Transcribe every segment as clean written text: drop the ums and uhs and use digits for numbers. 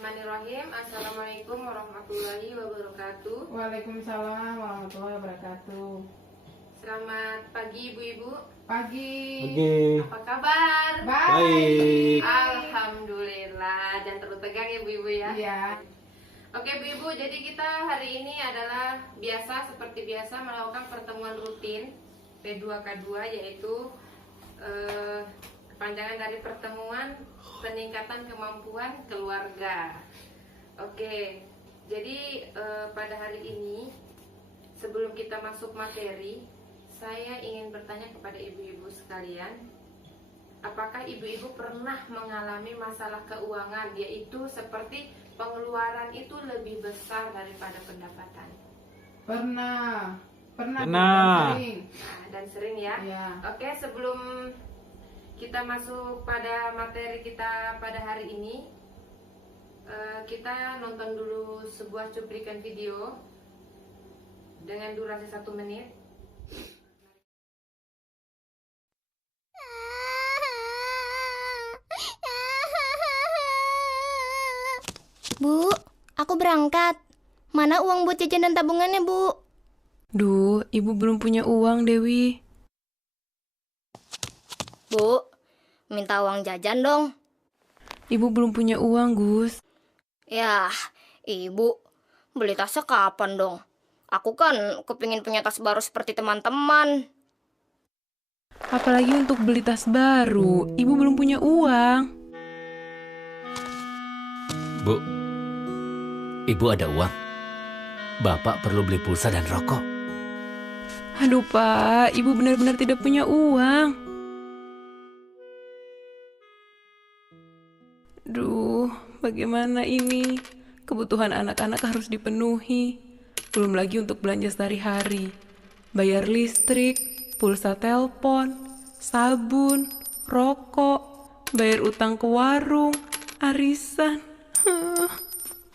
Bismillahirrahmanirrahim. Assalamualaikum warahmatullahi wabarakatuh. Waalaikumsalam warahmatullahi wabarakatuh. Selamat pagi ibu-ibu. Pagi. Apa kabar? Baik. Alhamdulillah. Jangan terlalu tegang ya ibu-ibu ya. Iya. Oke ibu-ibu, jadi kita hari ini adalah seperti biasa melakukan pertemuan rutin P2K2, yaitu kepanjangan dari pertemuan peningkatan kemampuan keluarga. Oke, jadi pada hari ini sebelum kita masuk materi, saya ingin bertanya kepada ibu-ibu sekalian, apakah ibu-ibu pernah mengalami masalah keuangan, yaitu seperti pengeluaran itu lebih besar daripada pendapatan? Pernah. Dan sering ya. Iya. Oke, sebelum kita masuk pada materi kita pada hari ini, kita nonton dulu sebuah cuplikan video dengan durasi 1 menit. Bu, aku berangkat. Mana uang buat jajan dan tabungannya, Bu? Duh, ibu belum punya uang, Dewi. Bu, minta uang jajan dong. Ibu belum punya uang, Gus. Yah, Ibu, beli tasnya kapan dong? Aku kan kepingin punya tas baru seperti teman-teman. Apalagi untuk beli tas baru, ibu belum punya uang. Bu, ibu ada uang. Bapak perlu beli pulsa dan rokok. Aduh, Pak, ibu benar-benar tidak punya uang. Duh, bagaimana ini? Kebutuhan anak-anak harus dipenuhi. Belum lagi untuk belanja sehari-hari. Bayar listrik, pulsa telepon, sabun, rokok, bayar utang ke warung, arisan.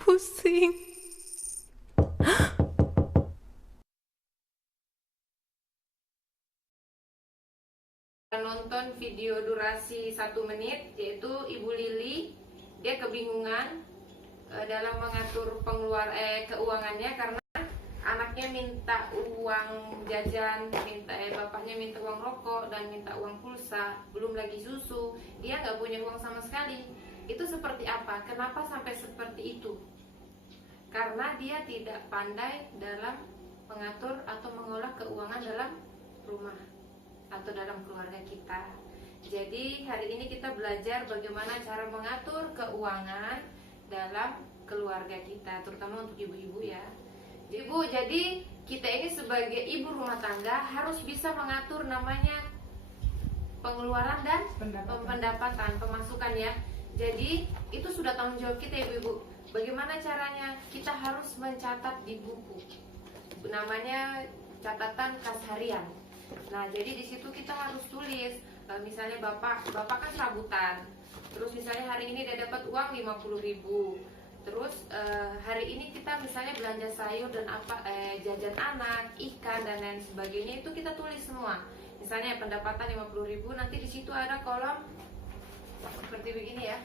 Pusing. Nonton video durasi 1 menit, yaitu Ibu Lili. Dia kebingungan dalam mengatur keuangannya karena anaknya minta uang jajan, bapaknya minta uang rokok dan minta uang pulsa, belum lagi susu. Dia nggak punya uang sama sekali. Itu seperti apa? Kenapa sampai seperti itu? Karena dia tidak pandai dalam mengatur atau mengolah keuangan dalam rumah atau dalam keluarga kita. Jadi hari ini kita belajar bagaimana cara mengatur keuangan dalam keluarga kita, terutama untuk ibu-ibu ya. Ibu, jadi kita ini sebagai ibu rumah tangga harus bisa mengatur namanya pengeluaran dan pendapatan, pemasukan ya. Jadi itu sudah tanggung jawab kita ibu-ibu. Bagaimana caranya? Kita harus mencatat di buku. Namanya catatan kas harian. Nah, jadi di situ kita harus tulis, misalnya bapak kan serabutan. Terus misalnya hari ini dia dapat uang 50.000. Terus hari ini kita misalnya belanja sayur dan jajan anak, ikan dan lain sebagainya, itu kita tulis semua. Misalnya pendapatan 50.000, nanti di situ ada kolom seperti begini ya.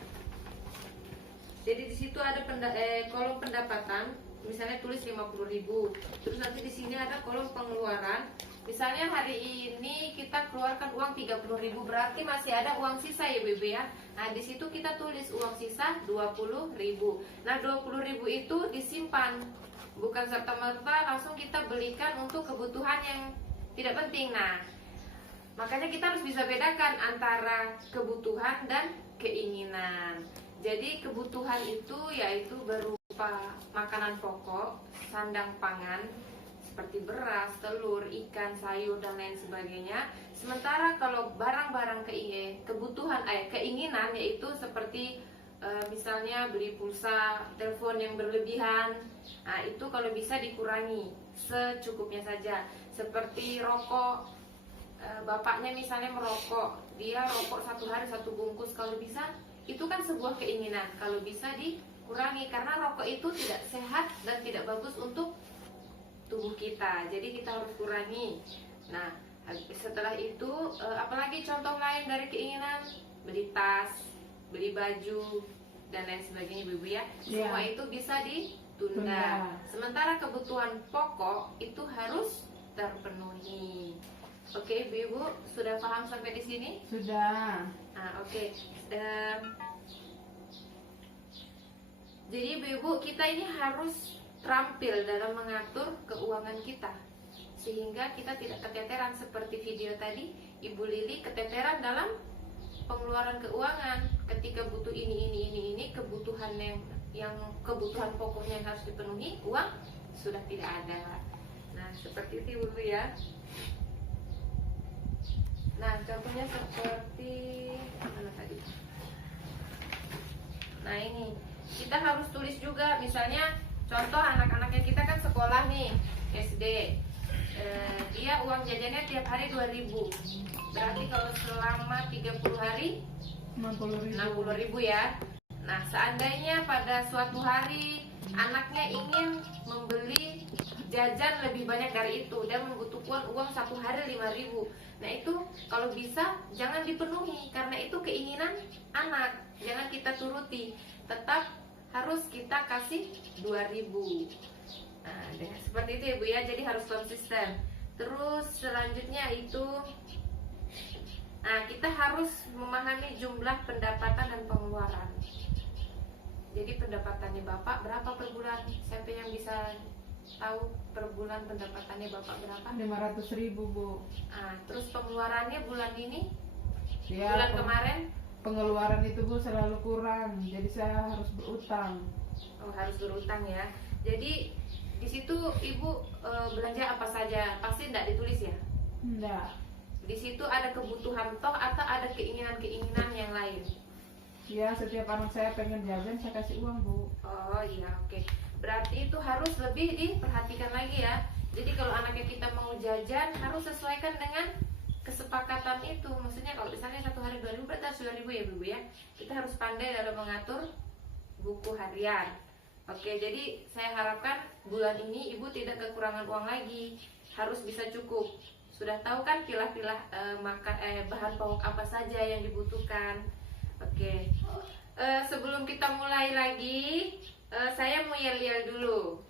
Jadi di situ ada kolom pendapatan, misalnya tulis 50.000. Terus nanti di sini ada kolom pengeluaran. Misalnya hari ini kita keluarkan uang 30.000, berarti masih ada uang sisa ya Ibu ya. Nah, di situ kita tulis uang sisa 20.000. Nah, 20.000 itu disimpan. Bukan serta-merta langsung kita belikan untuk kebutuhan yang tidak penting. Nah, makanya kita harus bisa bedakan antara kebutuhan dan keinginan. Jadi kebutuhan itu yaitu berupa makanan pokok, sandang pangan, seperti beras, telur, ikan, sayur dan lain sebagainya. Sementara kalau barang-barang kebutuhan keinginan yaitu seperti misalnya beli pulsa, telepon yang berlebihan. Nah, itu kalau bisa dikurangi secukupnya saja. Seperti rokok, bapaknya misalnya merokok, dia rokok 1 hari 1 bungkus, kalau bisa itu kan sebuah keinginan. Kalau bisa dikurangi karena rokok itu tidak sehat dan tidak bagus untuk tubuh kita, jadi kita harus kurangi. Nah, setelah itu apalagi contoh lain dari keinginan? Beli tas, beli baju, dan lain sebagainya ibu-ibu ya. Iya. Semua itu bisa ditunda. Tunda. Sementara kebutuhan pokok itu harus terpenuhi. Oke ibu-ibu, sudah paham sampai di sini? Sudah. Nah, oke. Jadi ibu-ibu, kita ini harus terampil dalam mengatur keuangan kita, sehingga kita tidak keteteran seperti video tadi. Ibu Lili keteteran dalam pengeluaran keuangan ketika butuh ini kebutuhan yang kebutuhan pokoknya yang harus dipenuhi, uang sudah tidak ada. Nah, seperti itu ibu ya. Nah, contohnya seperti mana tadi? Nah, ini kita harus tulis juga, misalnya contoh anak-anaknya kita kan sekolah nih, SD. Dia uang jajannya tiap hari 2.000. Berarti kalau selama 30 hari 60.000 ya. Nah, seandainya pada suatu hari anaknya ingin membeli jajan lebih banyak dari itu dan membutuhkan uang satu hari 5.000. Nah, itu kalau bisa jangan dipenuhi karena itu keinginan anak. Jangan kita turuti. Tetap harus kita kasih 2.000. Nah, seperti itu ya Bu ya. Jadi harus konsisten. Terus selanjutnya itu, nah, kita harus memahami jumlah pendapatan dan pengeluaran. Jadi pendapatannya Bapak berapa per bulan? Siapa yang bisa tahu per bulan pendapatannya Bapak berapa? 500.000 Bu. Nah, terus pengeluarannya bulan ini, Ya, bulan kemarin, pengeluaran itu Bu selalu kurang, jadi saya harus berutang. oh, harus berutang ya. Jadi di situ Ibu belanja apa saja? Pasti tidak ditulis ya? Enggak. Di situ ada kebutuhan toh atau ada keinginan-keinginan yang lain? Ya, setiap anak saya pengen jajan saya kasih uang Bu. Oh iya, oke. Berarti itu harus lebih diperhatikan lagi ya. Jadi kalau anaknya kita mau jajan harus sesuaikan dengan kesepakatan itu. Maksudnya kalau misalnya satu hari 2.000 berarti harus 2.000 ya Bu ya. Kita harus pandai dalam mengatur buku harian. Oke, jadi saya harapkan bulan ini Ibu tidak kekurangan uang lagi. Harus bisa cukup. Sudah tahu kan pilah-pilah bahan pokok apa saja yang dibutuhkan. Oke. Sebelum kita mulai lagi, saya mau yel-yel dulu.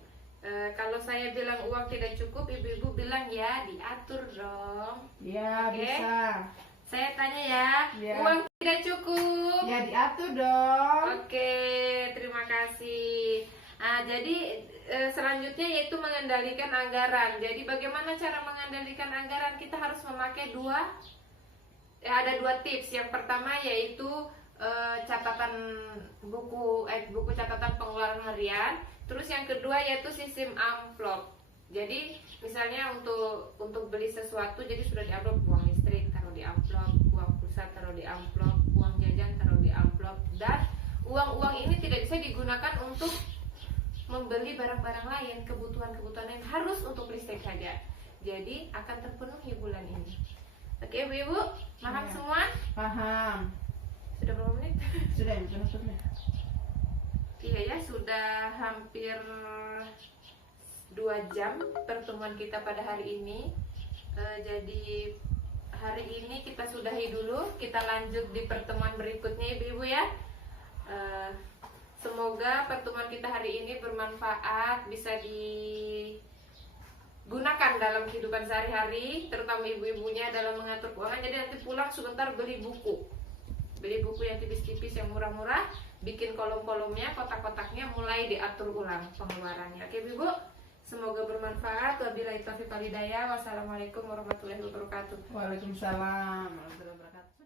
Kalau saya bilang uang tidak cukup, ibu-ibu bilang ya diatur dong. Ya, Oke. bisa. Saya tanya ya, Ya. uang tidak cukup. Ya, diatur dong. Oke, terima kasih. Nah, jadi selanjutnya yaitu mengendalikan anggaran. Jadi bagaimana cara mengendalikan anggaran? Kita harus memakai ada dua tips. Yang pertama yaitu catatan buku catatan pengeluaran harian. Terus yang kedua yaitu sistem amplop. Jadi misalnya untuk beli sesuatu, jadi sudah di amplop, uang listrik taruh di amplop, uang pulsa taruh di amplop, uang jajan taruh di amplop, dan uang-uang ini tidak bisa digunakan untuk membeli barang-barang lain, kebutuhan-kebutuhan lain, harus untuk listrik saja. Jadi akan terpenuhi bulan ini. Oke ibu-ibu, paham Ya. semua? Paham. Sudah berapa menit? Sudah ya, penutupnya. Iya ya, sudah hampir 2 jam pertemuan kita pada hari ini. Jadi hari ini kita sudahi dulu. Kita lanjut di pertemuan berikutnya ibu-ibu ya. Semoga pertemuan kita hari ini bermanfaat, bisa digunakan dalam kehidupan sehari-hari, terutama ibu-ibunya dalam mengatur keuangan. Jadi nanti pulang sebentar beli buku yang tipis-tipis yang murah-murah, bikin kolom-kolomnya, kotak-kotaknya, mulai diatur ulang pengeluarannya. Oke ibu, semoga bermanfaat. Wabillahi taufiq wal hidayah. Wassalamualaikum warahmatullahi wabarakatuh. Waalaikumsalam warahmatullahi wabarakatuh.